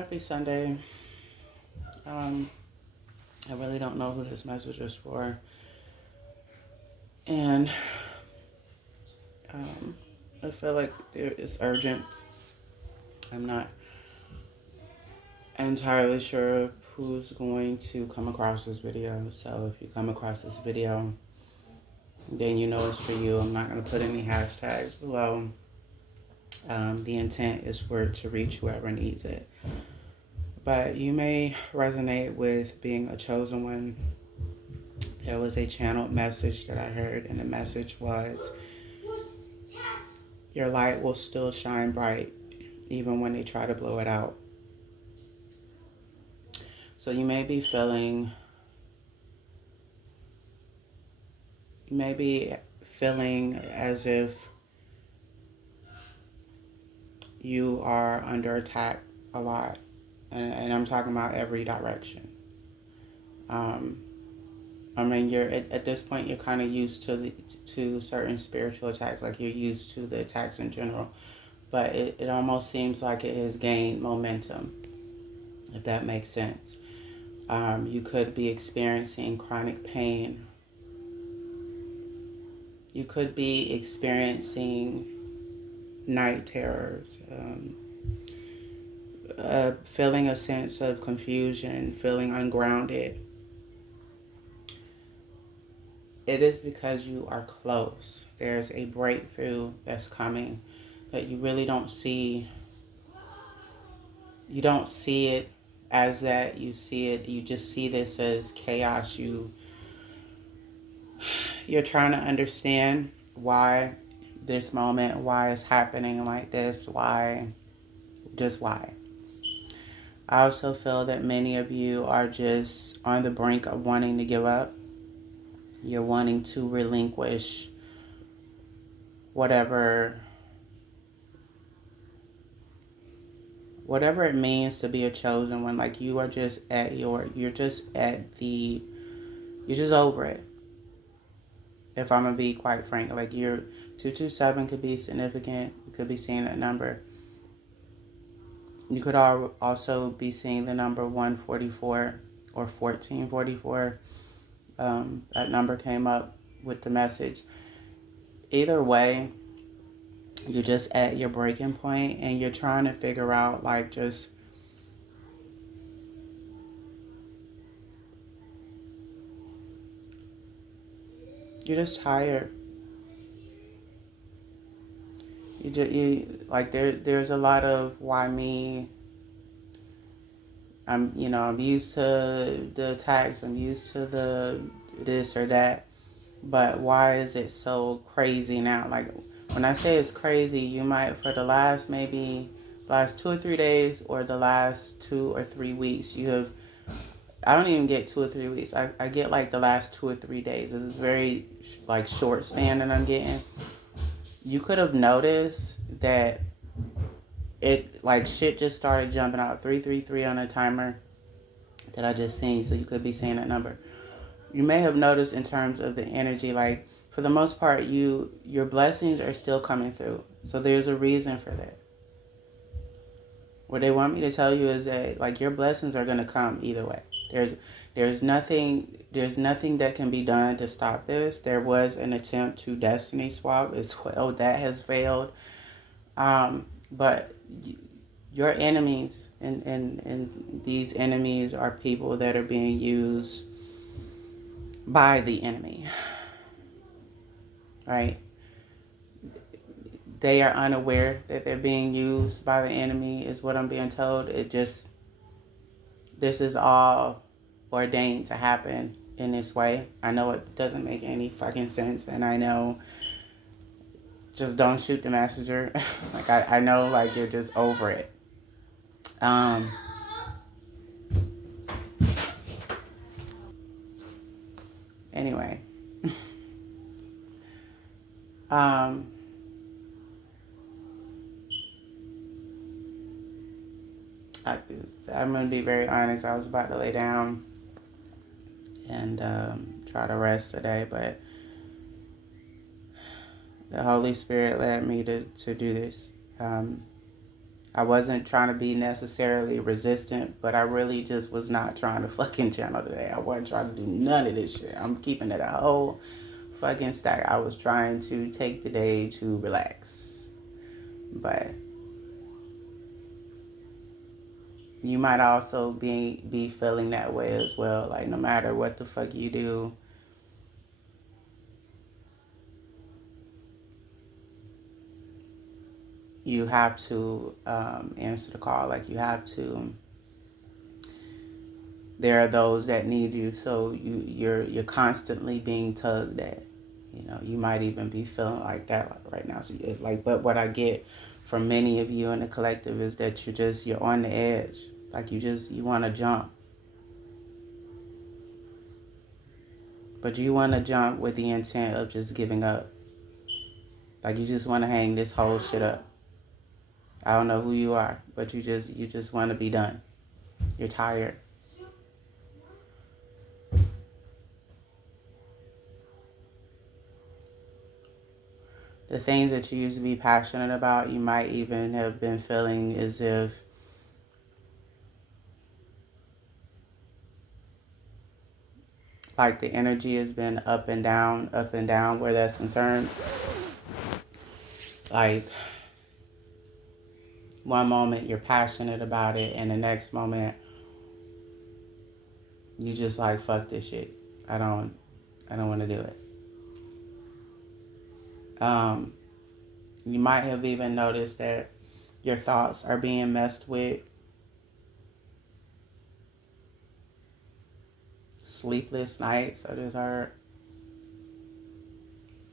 Happy Sunday. Um, I really don't know who this message is for. And um, I feel like it's urgent. I'm not entirely sure who's going to come across this video. So if you come across this video, then you know it's for you. I'm not going to put any hashtags below. The intent is for it to reach whoever needs it. But you may resonate with being a chosen one. There was a channeled message that I heard, and the message was, your light will still shine bright even when they try to blow it out. So you may be feeling as if you are under attack a lot. And I'm talking about every direction. I mean, you're at this point, you're kind of used to certain spiritual attacks, like you're used to the attacks in general. But it almost seems like it has gained momentum, if that makes sense. You could be experiencing chronic pain. You could be experiencing night terrors, feeling a sense of confusion, feeling ungrounded. It is because you are close. There's a breakthrough that's coming that you really don't see. You don't see it as that. You just see this as chaos. You're trying to understand why this moment, why it's happening like this, why. I also feel that many of you are just on the brink of wanting to give up. You're wanting to relinquish whatever it means to be a chosen one. Like you're just over it. If I'm gonna be quite frank, like 227 could be significant. You could be seeing that number. You could also be seeing the number 144 or 1444. That number came up with the message. Either way, you're just at your breaking point and you're trying to figure out, like, you're just tired. There's a lot of why me. I'm used to the attacks. I'm used to the this or that. But why is it so crazy now? Like, when I say it's crazy, you might, for the last 2 or 3 days or the last 2 or 3 weeks, I don't even get 2 or 3 weeks. I get like the last 2 or 3 days. This is very like short span that I'm getting. You could have noticed that it, like, shit just started jumping out 333 on a timer that I just seen. So you could be seeing that number. You may have noticed in terms of the energy, like, for the most part, your blessings are still coming through. So there's a reason for that. What they want me to tell you is that, like, your blessings are going to come either way. There's nothing that can be done to stop this. There was an attempt to destiny swap as well. That has failed. But your enemies and these enemies are people that are being used by the enemy, right? They are unaware that they're being used by the enemy, is what I'm being told. This is all ordained to happen in this way. I know it doesn't make any fucking sense, and I know, just don't shoot the messenger. Like, I know, like, you're just over it. Anyway. I'm going to be very honest. I was about to lay down and try to rest today, but the Holy Spirit led me to do this. I wasn't trying to be necessarily resistant, but I really just was not trying to fucking channel today. I wasn't trying to do none of this shit. I'm keeping it a whole fucking stack. I was trying to take the day to relax. But you might also be feeling that way as well. Like no matter what the fuck you do, you have to answer the call. Like you have to. There are those that need you, so you're constantly being tugged at. You know, you might even be feeling like that right now. So like, but what I get from many of you in the collective is that you're on the edge. Like you want to jump, but you want to jump with the intent of just giving up. Like you just want to hang this whole shit up. I don't know who you are, but you just want to be done. You're tired. The things that you used to be passionate about, you might even have been feeling as if like the energy has been up and down where that's concerned. Like one moment you're passionate about it and the next moment you just like fuck this shit. I don't want to do it. You might have even noticed that your thoughts are being messed with. Sleepless nights, I just heard.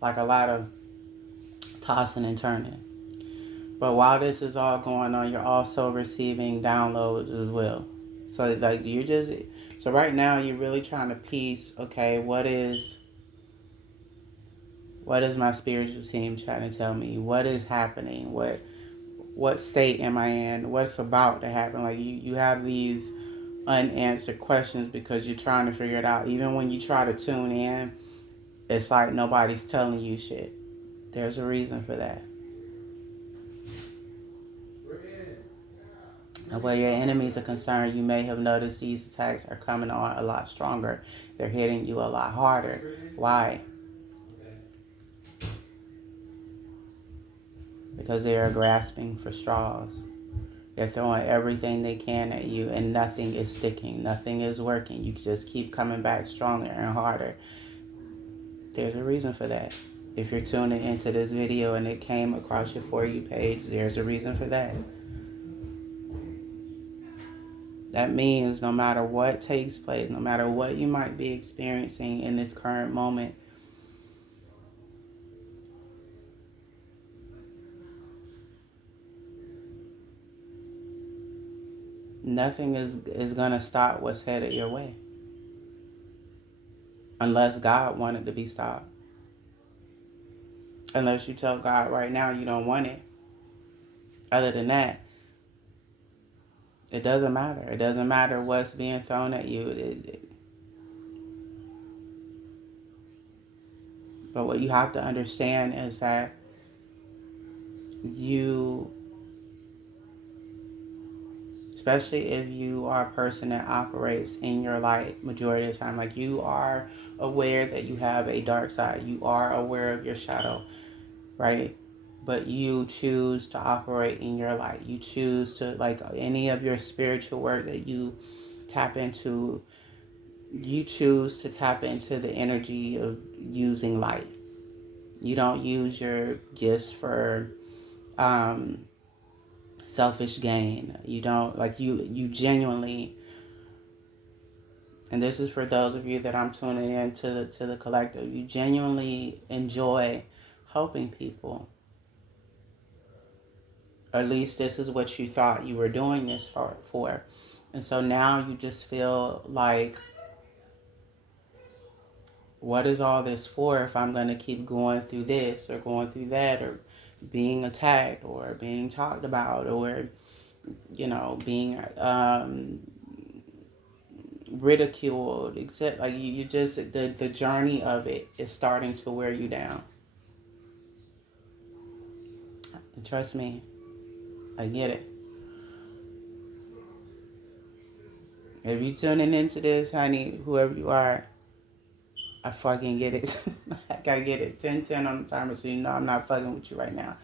Like a lot of tossing and turning. But while this is all going on, you're also receiving downloads as well. So like so right now you're really trying to piece, okay, what is my spiritual team trying to tell me? What is happening? What state am I in? What's about to happen? Like you have these unanswered questions because you're trying to figure it out. Even when you try to tune in, it's like nobody's telling you shit. There's a reason for that. And where your enemies are concerned, you may have noticed these attacks are coming on a lot stronger. They're hitting you a lot harder. Why? Because they are grasping for straws. They're throwing everything they can at you and nothing is sticking. Nothing is working. You just keep coming back stronger and harder. There's a reason for that. If you're tuning into this video and it came across your For You page, there's a reason for that. That means no matter what takes place, no matter what you might be experiencing in this current moment, nothing is going to stop what's headed your way. Unless God wanted to be stopped. Unless you tell God right now you don't want it. Other than that, it doesn't matter. It doesn't matter what's being thrown at you. But what you have to understand is that you, especially if you are a person that operates in your light majority of the time, like you are aware that you have a dark side. You are aware of your shadow, right? But you choose to operate in your light. You choose to, like any of your spiritual work that you tap into, you choose to tap into the energy of using light. You don't use your gifts for selfish gain. You don't, like you genuinely, and this is for those of you that I'm tuning in to the collective, you genuinely enjoy helping people. Or at least this is what you thought you were doing this for. And so now you just feel like, what is all this for if I'm going to keep going through this or going through that or being attacked or being talked about or, being ridiculed, except like you just, the journey of it is starting to wear you down. And trust me, I get it. If you tuning into this, honey, whoever you are, I fucking get it. Like I get it. 10-10 on the timer, so you know I'm not fucking with you right now.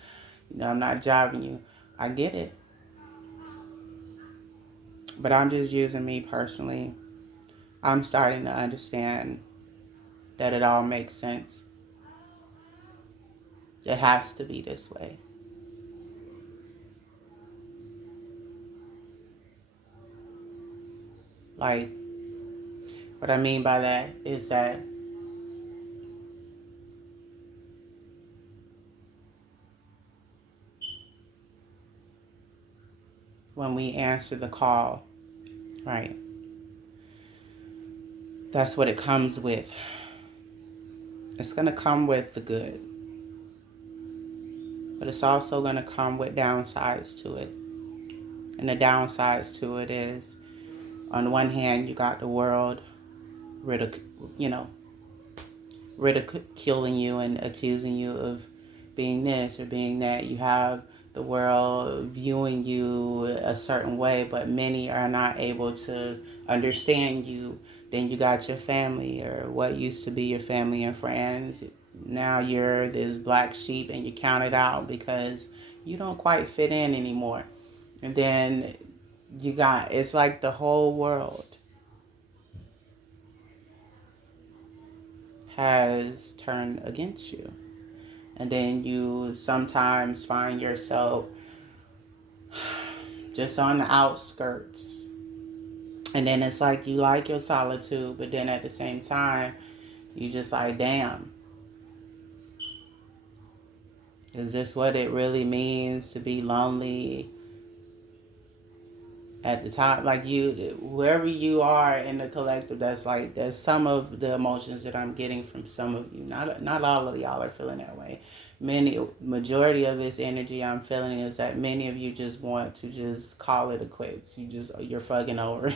You know I'm not jiving you. I get it. But I'm just using me personally. I'm starting to understand that it all makes sense. It has to be this way. Like, what I mean by that is that when we answer the call, right, that's what it comes with. It's going to come with the good, but it's also going to come with downsides to it. And the downsides to it is, on one hand, you got the world you know, ridiculing you and accusing you of being this or being that. You have the world viewing you a certain way, but many are not able to understand you. Then you got your family, or what used to be your family and friends. Now you're this black sheep and you're counted out because you don't quite fit in anymore. And then it's like the whole world has turned against you. And then you sometimes find yourself just on the outskirts. And then it's like you like your solitude, but then at the same time, you just like, damn, is this what it really means to be lonely at the top? Like, you, wherever you are in the collective, that's some of the emotions that I'm getting from some of you. Not all of y'all are feeling that way. Majority of this energy I'm feeling is that many of you just want to just call it a quits. You're fucking over.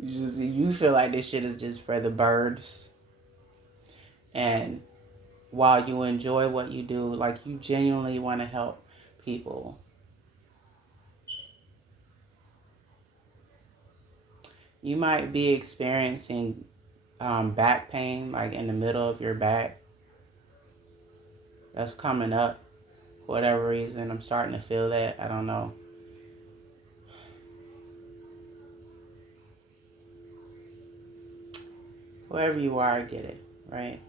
You feel like this shit is just for the birds. And while you enjoy what you do, like, you genuinely want to help people, you might be experiencing back pain, like in the middle of your back. That's coming up for whatever reason. I'm starting to feel that. I don't know. Wherever you are, I get it, right?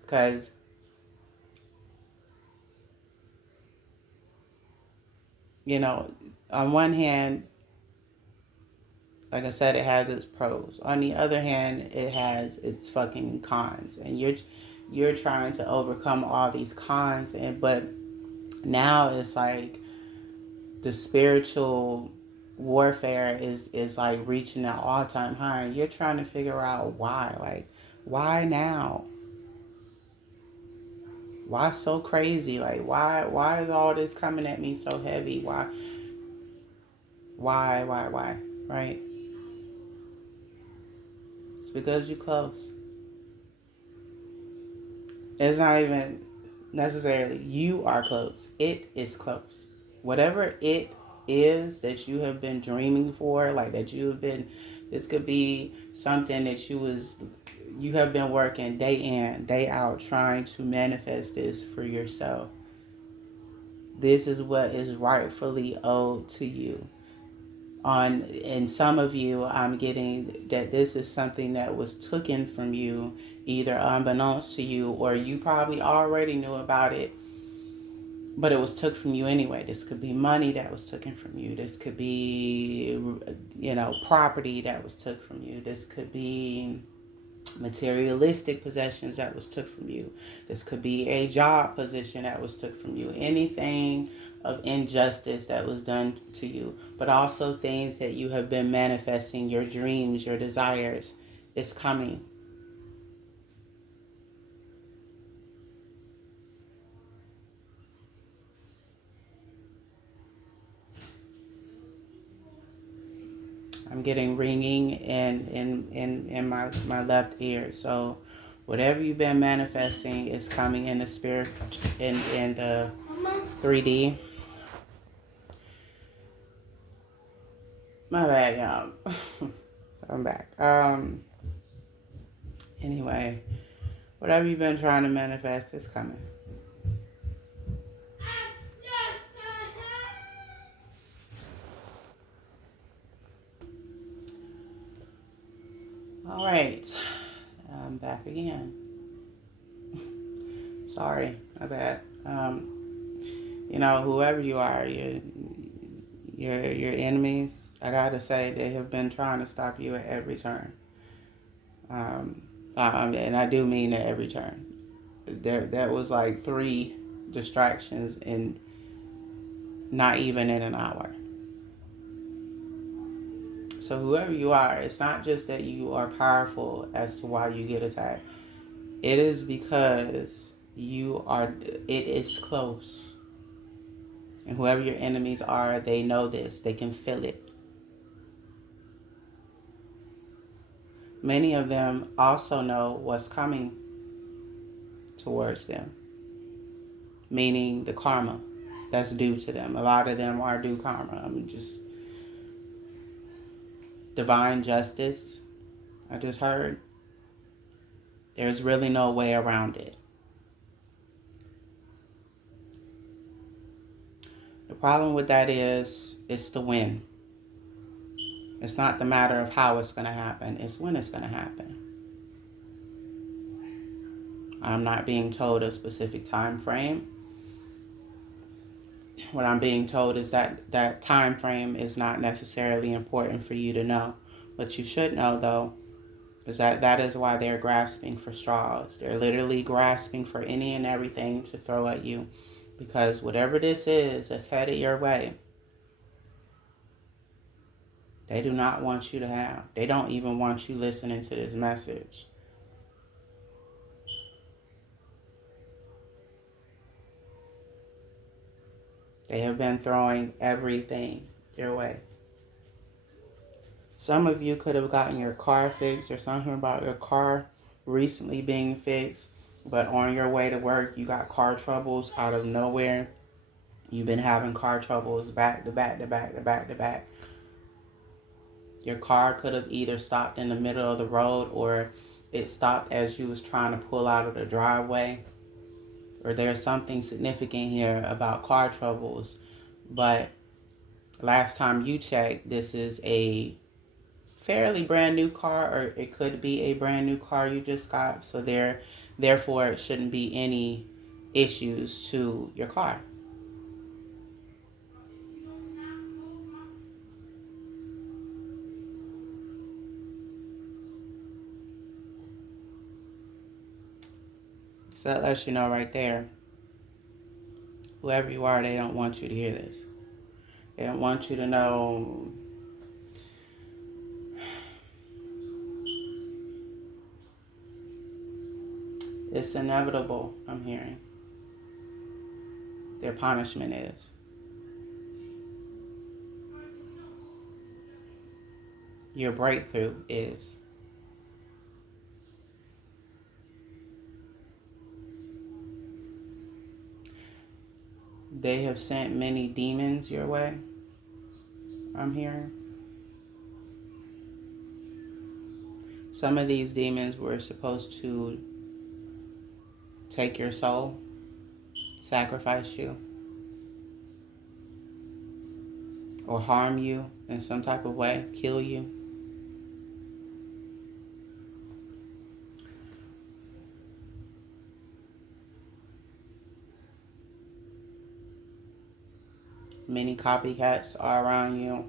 Because, you know, on one hand, like I said, it has its pros. On the other hand, it has its fucking cons. And you're trying to overcome all these cons, but now it's like the spiritual warfare is like reaching an all-time high, and you're trying to figure out why. Like, why now? Why so crazy? Like, why is all this coming at me so heavy? Why? Right? It's because you're close. It's not even necessarily you are close. It is close. Whatever it is that you have been dreaming for, like that you have been, this could be something that you have been working day in, day out, trying to manifest this for yourself. This is what is rightfully owed to you. And some of you, I'm getting that this is something that was taken from you, either unbeknownst to you, or you probably already knew about it, but it was took from you anyway. This could be money that was taken from you. This could be, property that was took from you. This could be materialistic possessions that was took from you. This could be a job position that was took from you. Anything of injustice that was done to you, but also things that you have been manifesting, your dreams, your desires, is coming. I'm getting ringing in my left ear. So whatever you've been manifesting is coming in the spirit, in the 3D. My bad, y'all. I'm back. Anyway, whatever you've been trying to manifest is coming. All right. I'm back again. Sorry, my bad. Whoever you are, your enemies, I gotta say, they have been trying to stop you at every turn. And I do mean at every turn. That was like 3 distractions in not even in an hour. So whoever you are, it's not just that you are powerful as to why you get attacked. It is because it is close. And whoever your enemies are, they know this. They can feel it. Many of them also know what's coming towards them, meaning the karma that's due to them. A lot of them are due karma. I'm just divine justice. I just heard there's really no way around it. The problem with that is it's the when. It's not the matter of how it's going to happen. It's when it's going to happen. I'm not being told a specific time frame. What I'm being told is that time frame is not necessarily important for you to know. What you should know, though, is that is why they're grasping for straws. They're literally grasping for any and everything to throw at you. Because whatever this is that's headed your way, they do not want you to have. They don't even want you listening to this message. They have been throwing everything your way. Some of you could have gotten your car fixed or something about your car recently being fixed, but on your way to work, you got car troubles out of nowhere. You've been having car troubles back to back to back to back to back. Your car could have either stopped in the middle of the road or it stopped as you was trying to pull out of the driveway. Or there's something significant here about car troubles. But last time you checked, this is a fairly brand new car, or it could be a brand new car you just got. So therefore, it shouldn't be any issues to your car. So that lets you know right there, whoever you are, they don't want you to hear this. They don't want you to know it's inevitable, I'm hearing. Their punishment is. Your breakthrough is. They have sent many demons your way, I'm hearing. Some of these demons were supposed to take your soul, sacrifice you, or harm you in some type of way, kill you. Many copycats are around you.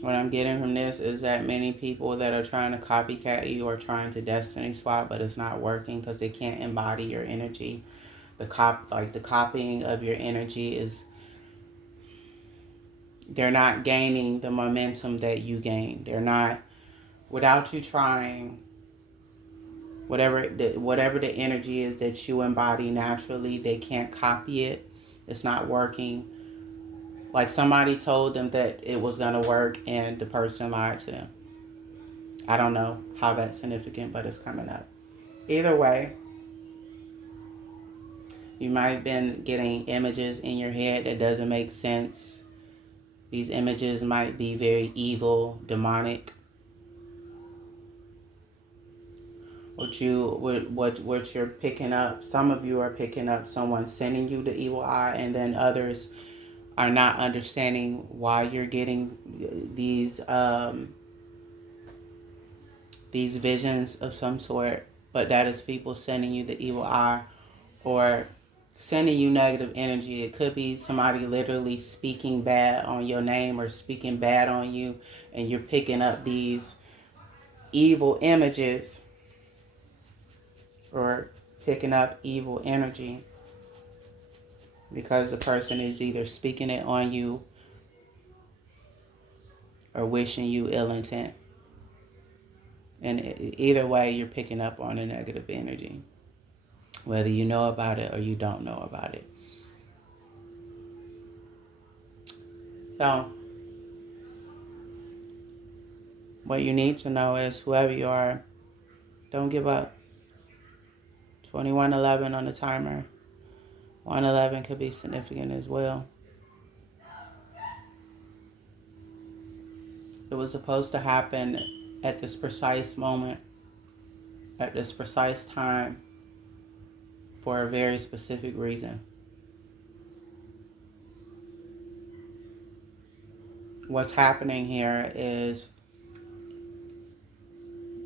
What I'm getting from this is that many people that are trying to copycat you are trying to destiny swap, but it's not working because they can't embody your energy. The copying of your energy is, they're not gaining the momentum that you gain. They're not, without you trying, whatever the energy is that you embody naturally, they can't copy it. It's not working. Like somebody told them that it was going to work and the person lied to them. I don't know how that's significant, but it's coming up. Either way, you might have been getting images in your head that doesn't make sense. These images might be very evil, demonic. What you're picking up, some of you are picking up someone sending you the evil eye, and then others are not understanding why you're getting these visions of some sort, but that is people sending you the evil eye or sending you negative energy. It could be somebody literally speaking bad on your name or speaking bad on you, and you're picking up these evil images or picking up evil energy because the person is either speaking it on you or wishing you ill intent. And either way, you're picking up on a negative energy, whether you know about it or you don't know about it. So, what you need to know is whoever you are, don't give up. 2111 on the timer. 111 could be significant as well. It was supposed to happen at this precise moment, at this precise time, for a very specific reason. What's happening here is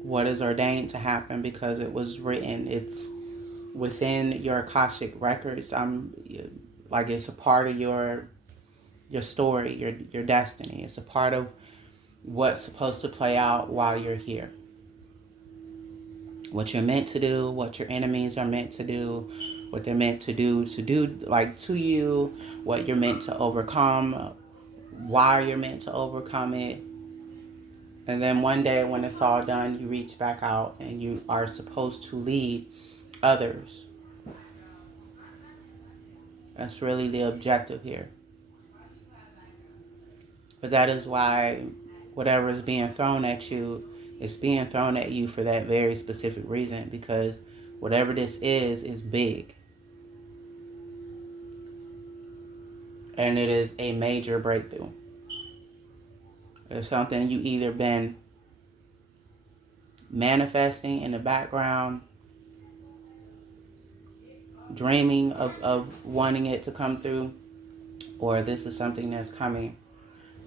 what is ordained to happen because it was written. It's within your Akashic records. Like it's a part of your story, your destiny. It's a part of what's supposed to play out while you're here. What you're meant to do, what your enemies are meant to do, what they're meant to do like to you, what you're meant to overcome, why you're meant to overcome it. And then one day when it's all done, you reach back out and you are supposed to lead others. That's really the objective here. But that is why whatever is being thrown at you is being thrown at you for that very specific reason, because whatever this is big. And it is a major breakthrough. It's something you either been manifesting in the background, dreaming of wanting it to come through, or this is something that's coming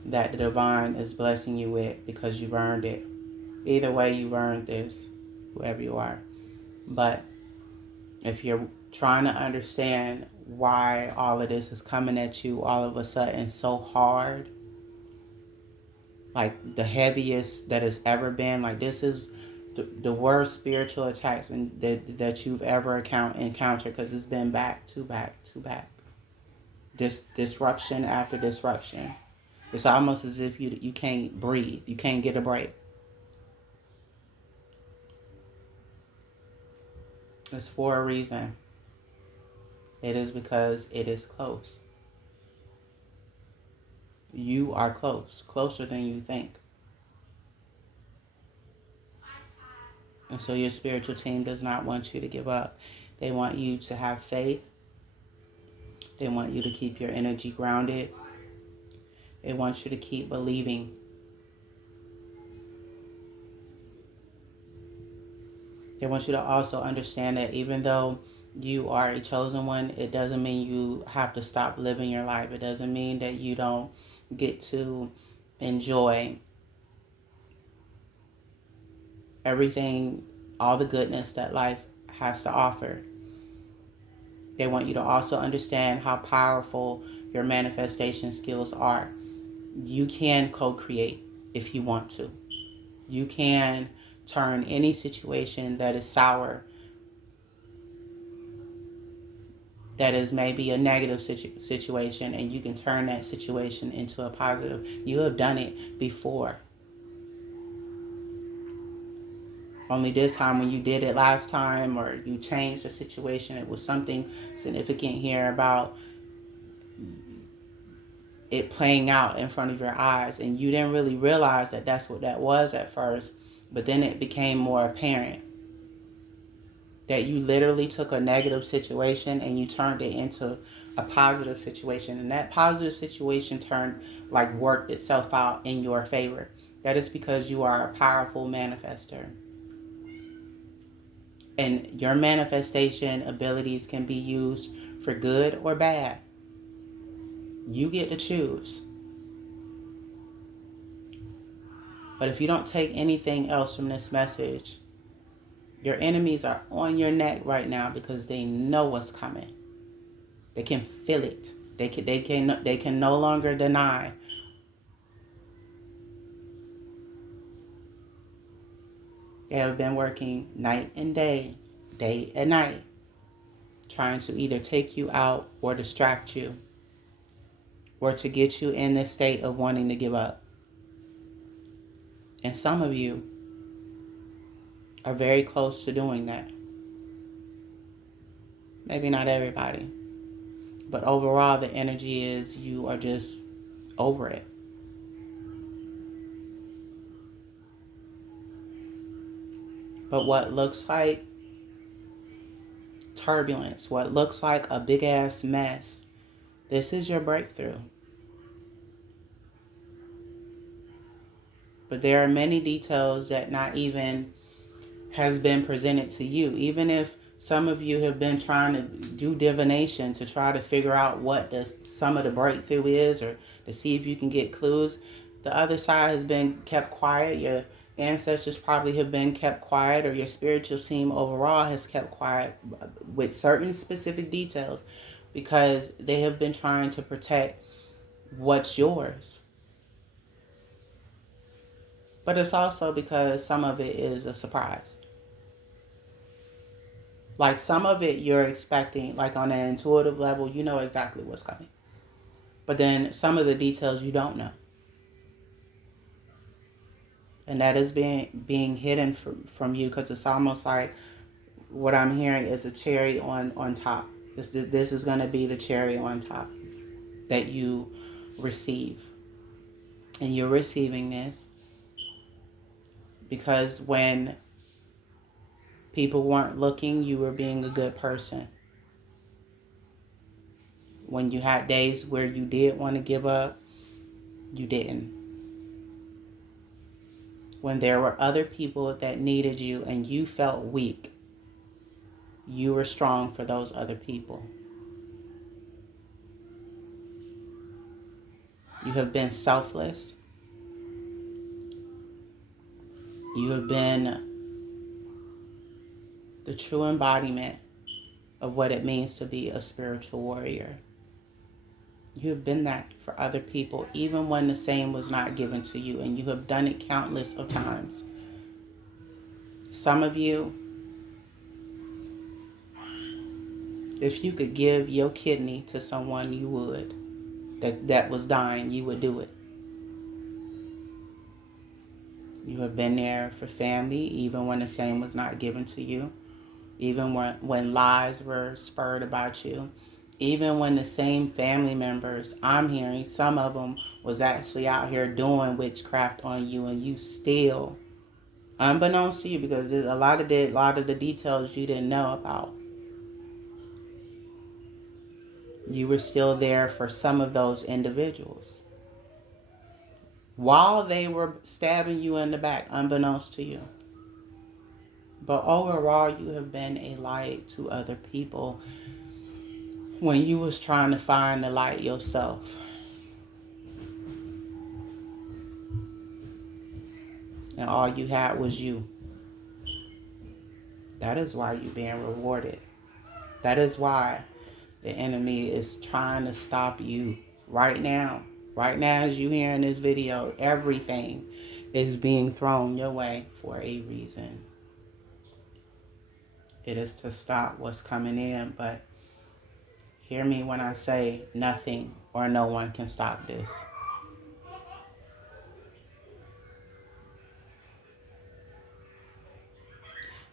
that the divine is blessing you with because you've earned it. Either way, you've earned this, whoever you are. But if you're trying to understand why all of this is coming at you all of a sudden so hard, like the heaviest that it's ever been, like this is the worst spiritual attacks that you've ever encountered, because it's been back to back to back. This disruption after disruption. It's almost as if you can't breathe. You can't get a break. It's for a reason. It is because it is close. You are close, closer than you think. And so your spiritual team does not want you to give up. They want you to have faith. They want you to keep your energy grounded. They want you to keep believing. They want you to also understand that even though you are a chosen one, it doesn't mean you have to stop living your life. It doesn't mean that you don't get to enjoy everything, all the goodness that life has to offer. They want you to also understand how powerful your manifestation skills are. You can co-create if you want to. You can turn any situation that is sour, that is maybe a negative situation, and you can turn that situation into a positive. You have done it before. Only this time, when you did it last time or you changed the situation, it was something significant here about it playing out in front of your eyes, and you didn't really realize that that's what that was at first, but then it became more apparent. That you literally took a negative situation and you turned it into a positive situation. And that positive situation worked itself out in your favor. That is because you are a powerful manifester. And your manifestation abilities can be used for good or bad. You get to choose. But if you don't take anything else from this message, your enemies are on your neck right now because they know what's coming. They can feel it. They can no longer deny. They have been working night and day and night, trying to either take you out or distract you, or to get you in this state of wanting to give up. And some of you are very close to doing that. Maybe not everybody, but overall the energy is you are just over it. But what looks like turbulence, what looks like a big ass mess, this is your breakthrough. But there are many details that not even has been presented to you. Even if some of you have been trying to do divination to try to figure out what some of the breakthrough is, or to see if you can get clues, the other side has been kept quiet. Your ancestors probably have been kept quiet, or your spiritual team overall has kept quiet with certain specific details because they have been trying to protect what's yours. But it's also because some of it is a surprise. Like some of it you're expecting, like on an intuitive level, you know exactly what's coming. But then some of the details you don't know. And that is being hidden from you, because it's almost like what I'm hearing is a cherry on top. This is going to be the cherry on top that you receive. And you're receiving this because when people weren't looking, you were being a good person. When you had days where you did want to give up, you didn't. When there were other people that needed you and you felt weak, you were strong for those other people. You have been selfless. You have been the true embodiment of what it means to be a spiritual warrior. You have been that for other people, even when the same was not given to you, and you have done it countless of times. Some of you, if you could give your kidney to someone, you would. That was dying, you would do it. You have been there for family, even when the same was not given to you. Even when lies were spurred about you. Even when the same family members, I'm hearing some of them was actually out here doing witchcraft on you, and you still, unbeknownst to you, because there's a lot of the details you didn't know about, you were still there for some of those individuals while they were stabbing you in the back, unbeknownst to you. But overall, you have been a light to other people when you was trying to find the light yourself. And all you had was you. That is why you're being rewarded. That is why the enemy is trying to stop you right now. Right now, as you hear in this video, everything is being thrown your way for a reason. It is to stop what's coming in, but hear me when I say nothing or no one can stop this.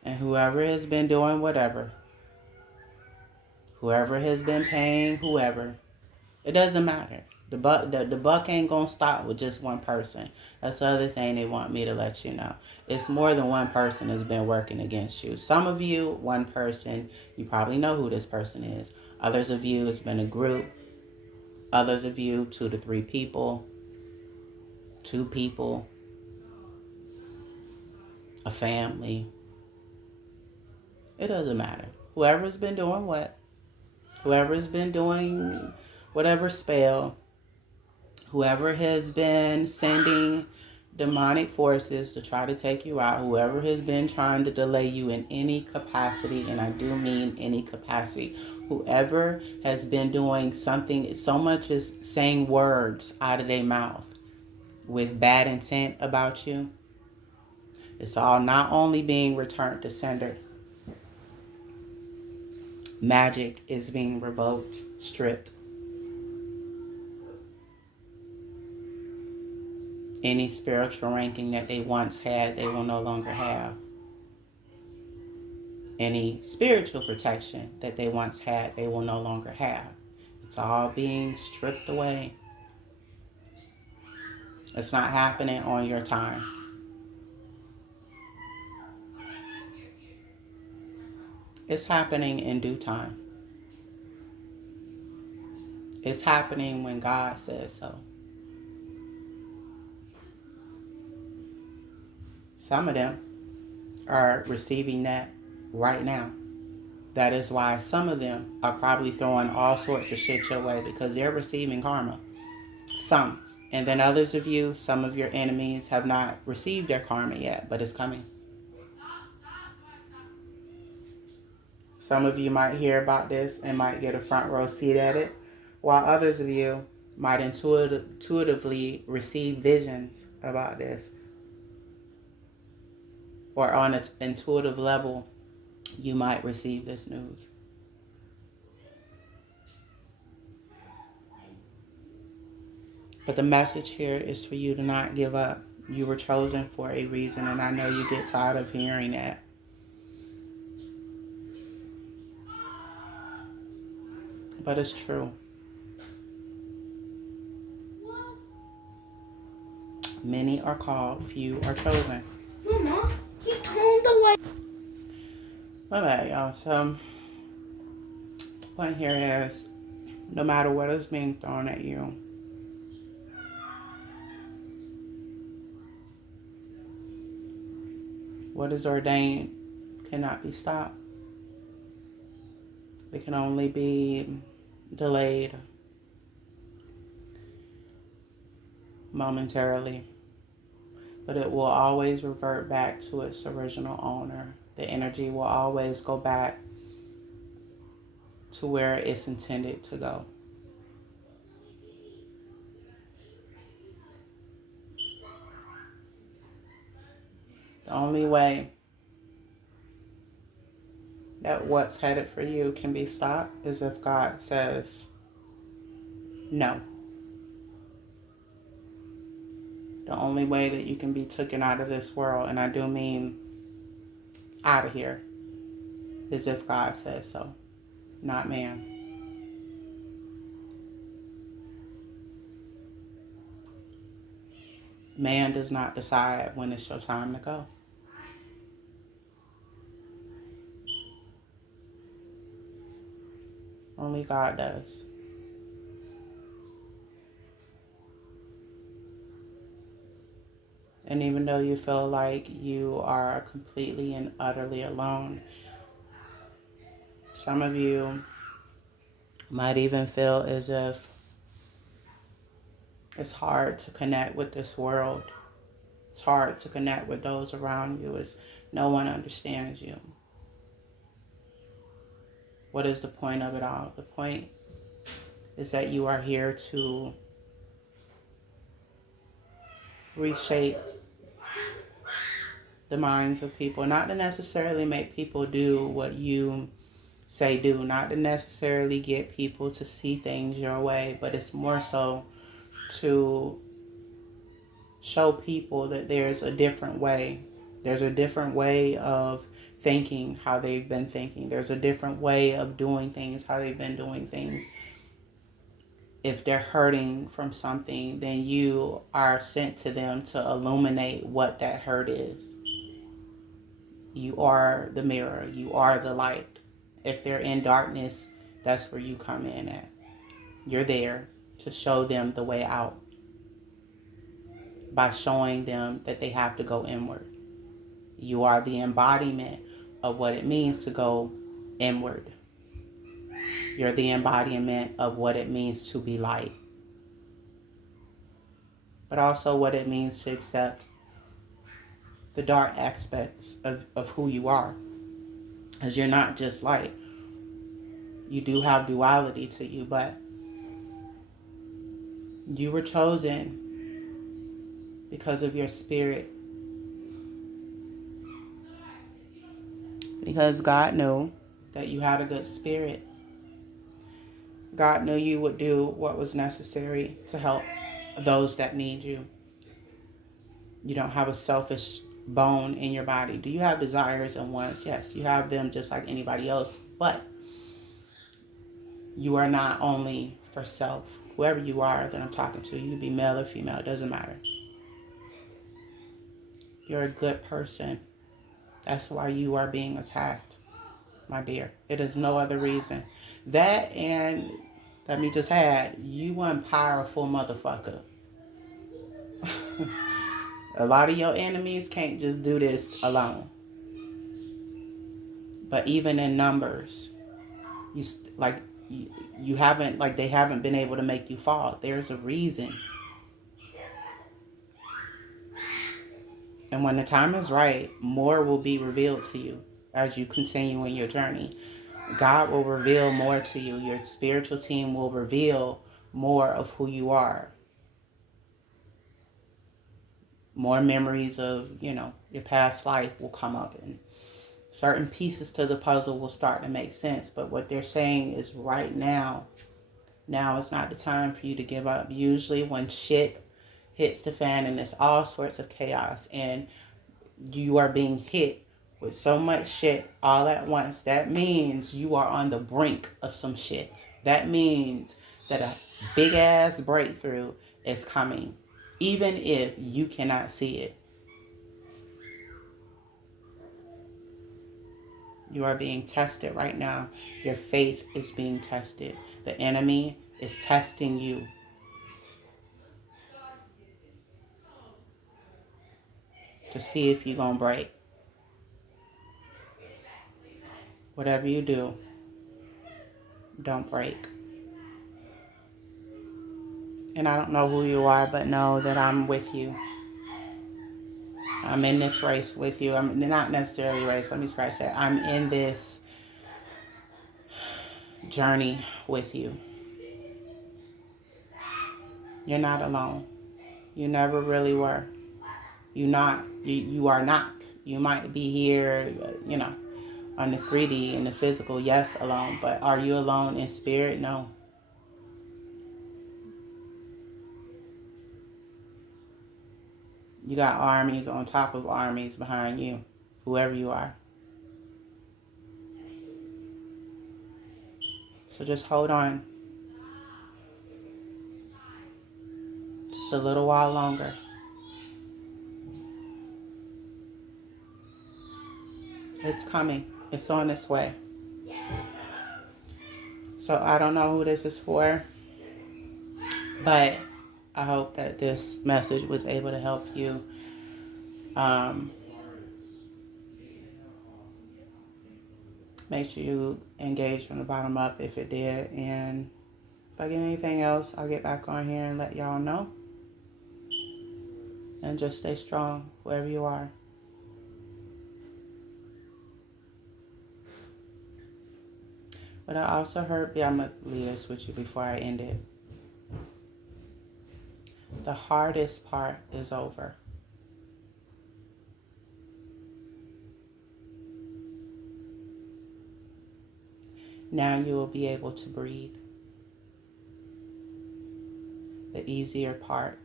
And whoever has been doing whatever, whoever has been paying whoever, it doesn't matter. The buck ain't gonna stop with just one person. That's the other thing they want me to let you know. It's more than one person has been working against you. Some of you, one person, you probably know who this person is. Others of you, it's been a group. Others of you, 2 to 3 people, 2 people, a family. It doesn't matter. Whoever's been doing what, whoever's been doing whatever spell, whoever has been sending demonic forces to try to take you out, whoever has been trying to delay you in any capacity, and I do mean any capacity, whoever has been doing something so much as saying words out of their mouth with bad intent about you, it's all not only being returned to sender, magic is being revoked, stripped. Any spiritual ranking that they once had, they will no longer have. Any spiritual protection that they once had, they will no longer have. It's all being stripped away. It's not happening on your time. It's happening in due time. It's happening when God says so. Some of them are receiving that right now. That is why some of them are probably throwing all sorts of shit your way, because they're receiving karma. Some. And then others of you, some of your enemies have not received their karma yet, but it's coming. Some of you might hear about this and might get a front row seat at it, while others of you might intuitively receive visions about this. Or on an intuitive level, you might receive this news. But the message here is for you to not give up. You were chosen for a reason, and I know you get tired of hearing that. But it's true. Many are called, few are chosen. Mama, he turned the light. My bad, y'all. So, point here is, no matter what is being thrown at you, what is ordained cannot be stopped. It can only be delayed momentarily, but it will always revert back to its original owner. The energy will always go back to where it's intended to go. The only way that what's headed for you can be stopped is if God says no. The only way that you can be taken out of this world, and I do mean out of here, is if God says so, not man. Man does not decide when it's your time to go. Only God does. And even though you feel like you are completely and utterly alone, some of you might even feel as if it's hard to connect with this world. It's hard to connect with those around you, as no one understands you. What is the point of it all? The point is that you are here to reshape the minds of people, not to necessarily make people do what you say do, not to necessarily get people to see things your way, but it's more so to show people that there's a different way. There's a different way of thinking how they've been thinking. There's a different way of doing things how they've been doing things. if they're hurting from something, then you are sent to them to illuminate what that hurt is. You are the mirror. You are the light. If they're in darkness, that's where you come in at. You're there to show them the way out by showing them that they have to go inward. You are the embodiment of what it means to go inward. You're the embodiment of what it means to be light, but also what it means to accept the dark aspects of who you are. Because you're not just light. You do have duality to you, but you were chosen because of your spirit. Because God knew that you had a good spirit. God knew you would do what was necessary to help those that need you. You don't have a selfish bone in your body. Do you have desires and wants? Yes, you have them just like anybody else. But you are not only for self. Whoever you are that I'm talking to, you be male or female, it doesn't matter. You're a good person. That's why you are being attacked, my dear. It is no other reason. That and let me just add, you one powerful motherfucker. A lot of your enemies can't just do this alone. But even in numbers, you like you haven't like they haven't been able to make you fall. There's a reason. And when the time is right, more will be revealed to you as you continue in your journey. God will reveal more to you. Your spiritual team will reveal more of who you are. More memories of, your past life will come up, and certain pieces to the puzzle will start to make sense. But what they're saying is right now is not the time for you to give up. Usually when shit hits the fan and it's all sorts of chaos and you are being hit with so much shit all at once, that means you are on the brink of some shit. That means that a big ass breakthrough is coming, even if you cannot see it. You are being tested right now. Your faith is being tested. The enemy is testing you. To see if you're going to break. Whatever you do, don't break. And I don't know who you are, but know that I'm with you. I'm in this race with you. I'm not necessarily race. Let me scratch that. I'm in this journey with you. You're not alone. You never really were. You are not. You might be here, on the 3D and the physical, yes, alone. But are you alone in spirit? No. You got armies on top of armies behind you, whoever you are. So just hold on. Just a little while longer. It's coming. It's on its way. So I don't know who this is for, but I hope that this message was able to help you. Make sure you engage from the bottom up if it did. And if I get anything else, I'll get back on here and let y'all know. And just stay strong wherever you are. But I also heard, I'm going to leave this with you before I end it. The hardest part is over. Now you will be able to breathe. The easier part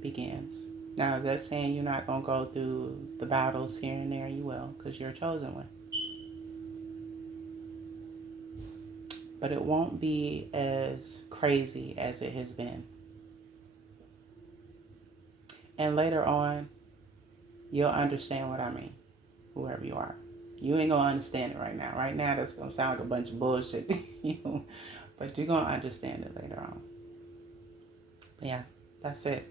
begins. Now, is that saying you're not going to go through the battles here and there? You will, because you're a chosen one. But it won't be as crazy as it has been. And later on, you'll understand what I mean, whoever you are. You ain't gonna understand it right now. Right now, that's gonna sound like a bunch of bullshit to you, but you're gonna understand it later on. But yeah, that's it.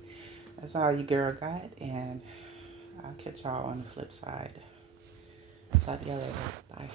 That's all you girl got, and I'll catch y'all on the flip side. Talk to y'all later. Bye.